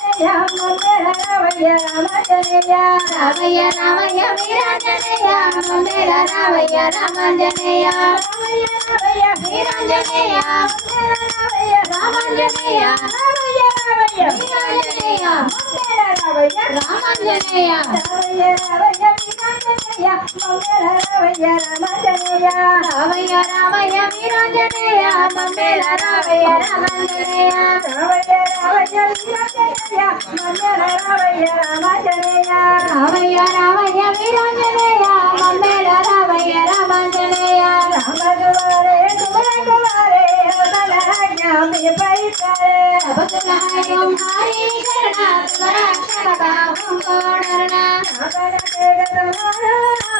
రామయ్య రామాంజనేయ రామయ్య రామయ్య వీరాంజనేయ మంగళ రామయ్య రామాంజనేయ రామయ్య రామయ్య వీరాంజనేయ రామయ్య రామాంజనేయ రామయ్య రామయ్య వీరాంజనేయ మంగళ రామయ్య రామాంజనేయ రామయ్య రామయ్య వీరాంజనేయ మంగళ రామయ్య రామాంజనేయ రామయ్య రామయ్య వీరాంజనేయ మంగళ రామయ్య రామాంజనేయ రామయ్య రామయ్య వీరాంజనేయ మంగళ రామయ్య రామాంజనేయ రామయ్య రామయ్య వీరాంజనేయ మంగళ రామయ్య రామాంజనేయ రామదువారే కుమారే అవతలజ్ఞా మే పరికరే అబతులహై తుమ్హారీ కరుణా తుమరా క్షరకా हमको डरना नागन के गतवारा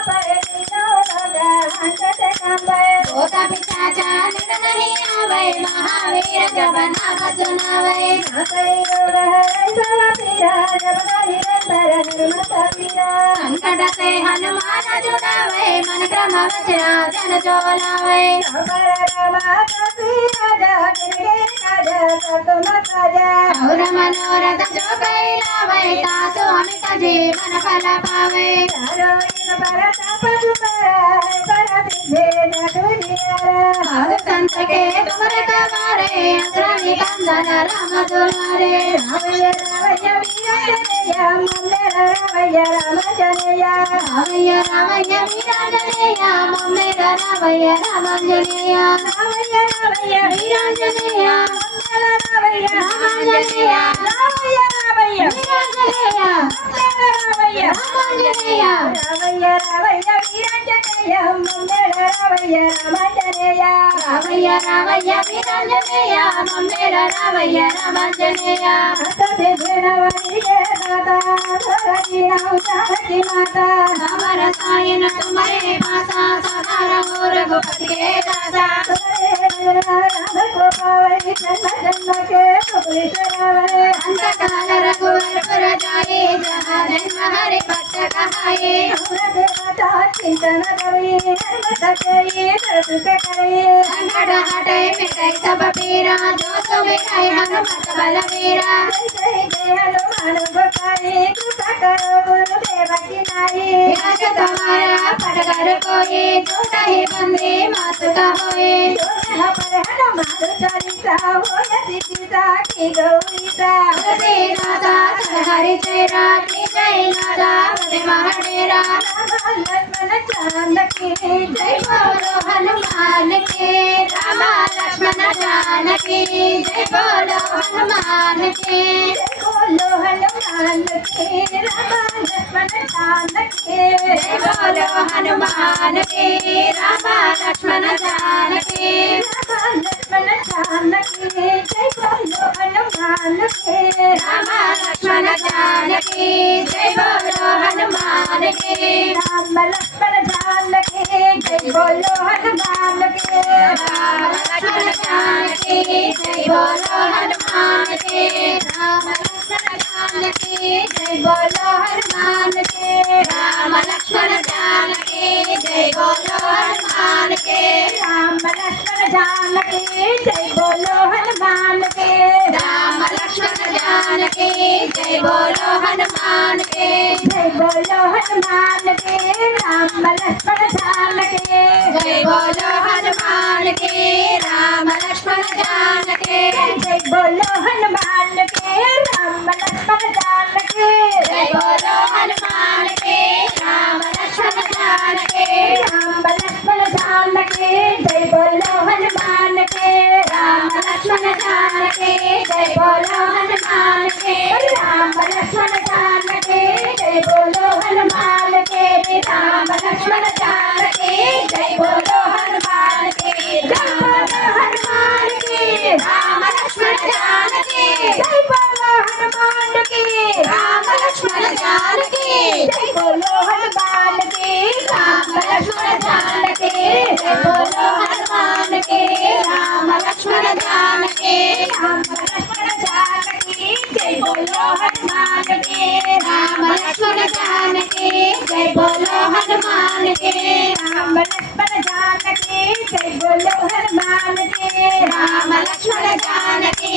परे नीनो लगा हंसत कंबे होता पिशाचा नित नहीं आवे महावीर जब नाम सुनावे नाकई रोग है सला पीरा जब निरंतर निर्मत पीरा संकट से हनुमान जुड़ावे मन क्रम वचना जन जोलावे अमर रमा कपी राजा गिरगे काजा तुम काजा और मनोरथ जो कैलावे तासु अमित जीवन फल पावे परताप तुम्हारा परत से साधु संत के तुमरे कमारे असुरानी कंदन राम दुलारे रामయ్య రామయ్య వీరాంజనేయ మంగళ రామయ్య రామాంజనేయ రామయ్య రామయ్య వీరాంజనేయ మంగళ రామయ్య రామాంజనేయ రామయ్య రామయ్య వీరాంజనేయ మంగళ రామయ్య రామాంజనేయ రామయ్య రామయ్య వీరాంజనేయ మంగళ రామయ్య రామాంజనేయ రామయ్య రామయ్య వీరాంజనేయ మంగళ రామయ్య రామాంజనేయ రామయ్య రామయ్య వీరాంజనేయ మంగళ రామయ్య రామాంజనేయ హతతే దేవరికి దాతా ధరణి నౌచాకి మాతా అమర సాయన తుమరే పాసా సదా రఘు రఘుపతి के दासा राम को पावै जन्म जन्म के सुकृत रावै अंत काल रघुवर पुर जाए जहाँ जन्म हरि भक्त कहाए देवता चिंतन करी धर्म सचई दर्श करी संकट हटे मिटै सब पीरा जो सुमिरै हनुमत बलवीरा जय जय हनुमान गोसाई कृपा करो गुरुदेव की नाई यश तुम्हारा पढ़कर कोई जो कहीं बंदे मातु का होए जो जहाँ पर हनुमान चरिता हो यदि सीता की गौरीता नाथा हरि चेरा की जय नाथा बदे महाडेरा राम लक्ष्मण जानकी जय बोलो हनुमान के राम लक्ष्मण जानकी जय बोलो हनुमान के जय बोलो हनुमान के राम लक्ष्मण जानकी जय बोलो हनुमान के राम लक्ष्मण जानकी राम लक्ष्मण जानकी जय बोलो हनुमान के राम लक्ष्मण जानकी जय बोलो हनुमान के राम लक्ष्मण जानकी जय बोलो हनुमान के राम लक्ष्मण जानकी जय बोलो हनुमान के राम लक्ष्मण जानकी जय बोलो हनुमान के राम लक्ष्मण जानकी जय बोलो हनुमान के राम लक्ष्मण जानकी जय बोलो हनुमान के राम लक्ष्मण जानकी जय बोलो हनुमान के जय बोलो हनुमान के राम लक्ष्मण जानकी जय बोलो हनुमान के राम लक्ष्मण जानकी जय बोलो हनुमान के राम लक्ष्मण जानकी जय बोलो हनुमान के राम लक्ष्मण जानकी राम लक्ष्मण जानकी जय बोलो हनुमान के राम लक्ष्मण जानकी जय बोलो हनुमान के राम लक्ष्मण जानकी जय बोलो हनुमान के राम लक्ष्मण